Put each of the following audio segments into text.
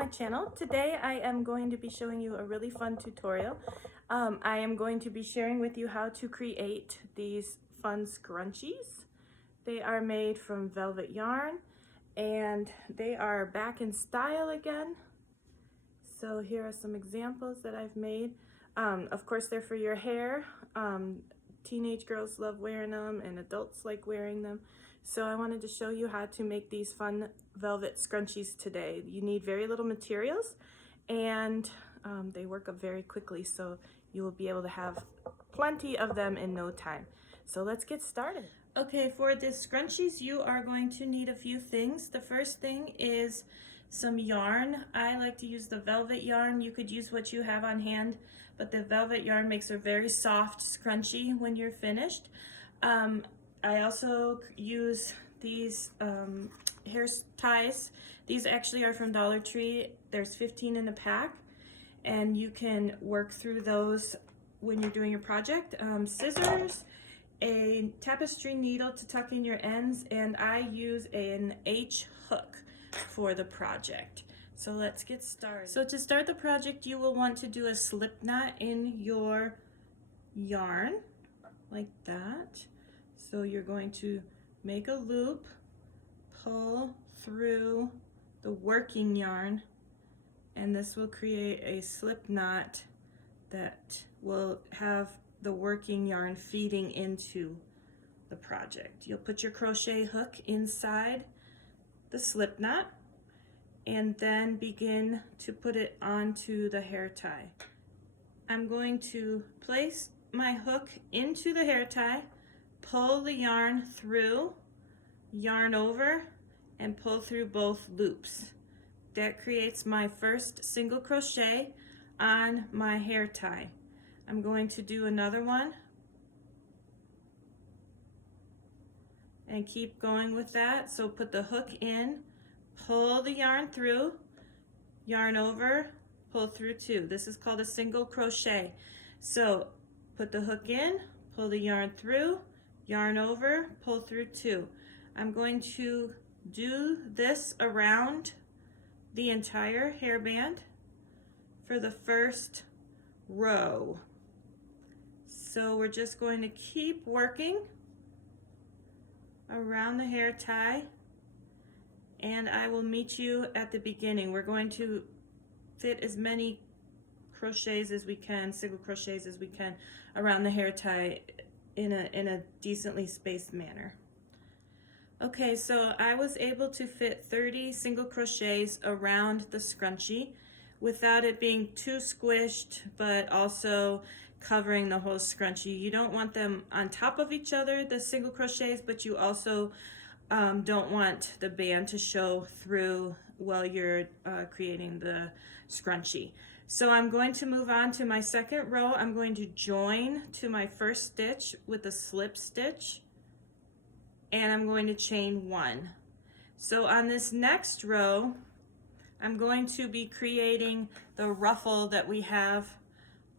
my channel. Today I am going to be showing you a really fun tutorial. I am going to be sharing with you how to create these fun scrunchies. They are made from velvet yarn and they are back in style again. So here are some examples that I've made. Of course they're for your hair. Teenage girls love wearing them and adults like wearing them. So I wanted to show you how to make these fun velvet scrunchies today. You need very little materials and they work up very quickly, so you will be able to have plenty of them in no time. So let's get started. Okay, for the scrunchies you are going to need a few things. The first thing is some yarn. I like to use the velvet yarn. You could use what you have on hand, but the velvet yarn makes a very soft scrunchie when you're finished. I also use these hair ties. These actually are from Dollar Tree. There's 15 in a pack, and you can work through those when you're doing your project. Scissors, a tapestry needle to tuck in your ends, and I use an H hook for the project. So let's get started. So to start the project, you will want to do a slip knot in your yarn like that. So you're going to make a loop, pull through the working yarn, and this will create a slip knot that will have the working yarn feeding into the project. You'll put your crochet hook inside the slip knot and then begin to put it onto the hair tie. I'm going to place my hook into the hair tie, pull the yarn through, yarn over, and pull through both loops. That creates my first single crochet on my hair tie. I'm going to do another one and keep going with that. So put the hook in, pull the yarn through, yarn over, pull through two. This is called a single crochet. So put the hook in, pull the yarn through, yarn over, pull through two. I'm going to do this around the entire hairband for the first row. So we're just going to keep working around the hair tie, and I will meet you at the beginning. We're going to fit as many crochets as we can, single crochets as we can, around the hair tie in a decently spaced manner. Okay, so I was able to fit 30 single crochets around the scrunchie without it being too squished, but also covering the whole scrunchie. You don't want them on top of each other, the single crochets, but you also don't want the band to show through while you're creating the scrunchie. So I'm going to move on to my second row. I'm going to join to my first stitch with a slip stitch, and I'm going to chain one. So on this next row, I'm going to be creating the ruffle that we have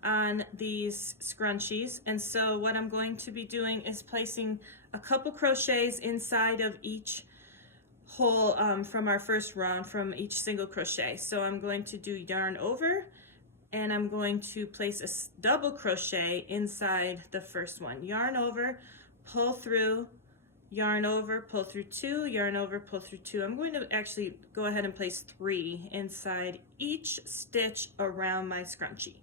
on these scrunchies. And so what I'm going to be doing is placing a couple crochets inside of each hole from our first round, from each single crochet. So I'm going to do yarn over, and I'm going to place a double crochet inside the first one. Yarn over, pull through, yarn over, pull through two, yarn over, pull through two. I'm going to actually go ahead and place 3 inside each stitch around my scrunchie.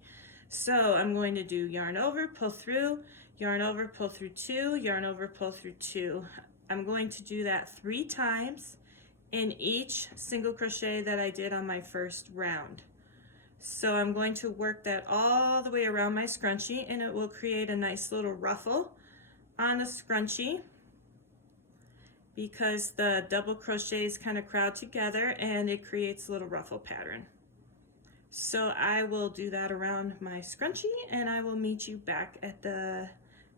So I'm going to do yarn over, pull through, yarn over, pull through two, yarn over, pull through two. I'm going to do that 3 times in each single crochet that I did on my first round. So I'm going to work that all the way around my scrunchie, and it will create a nice little ruffle on the scrunchie because the double crochets kind of crowd together and it creates a little ruffle pattern. So I will do that around my scrunchie, and I will meet you back at the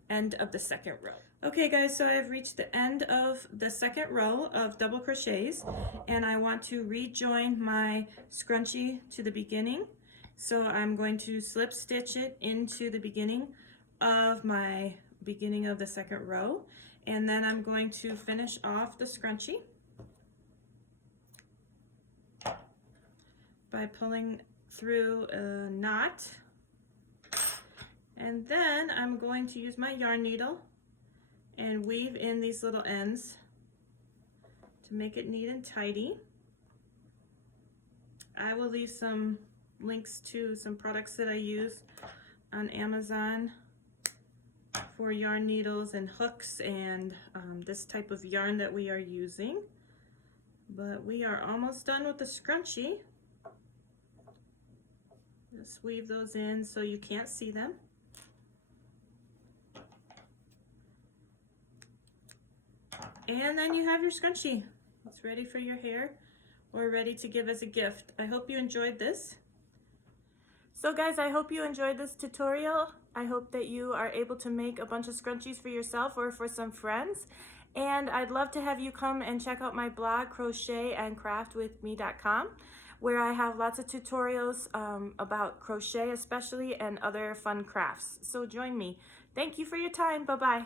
end of the second row. Okay guys, so I have reached the end of the second row of double crochets, and I want to rejoin my scrunchie to the beginning. So I'm going to slip stitch it into the beginning of the second row, and then I'm going to finish off the scrunchie by by pulling through a knot. And then I'm going to use my yarn needle and weave in these little ends to make it neat and tidy. I will leave some links to some products that I use on Amazon for yarn needles and hooks and this type of yarn that we are using. But we are almost done with the scrunchie. Just weave those in so you can't see them. And then you have your scrunchie. It's ready for your hair or ready to give as a gift. I hope you enjoyed this. So guys, I hope you enjoyed this tutorial. I hope that you are able to make a bunch of scrunchies for yourself or for some friends. And I'd love to have you come and check out my blog, crochetandcraftwithme.com, where I have lots of tutorials about crochet especially and other fun crafts. So join me. Thank you for your time. Bye-bye.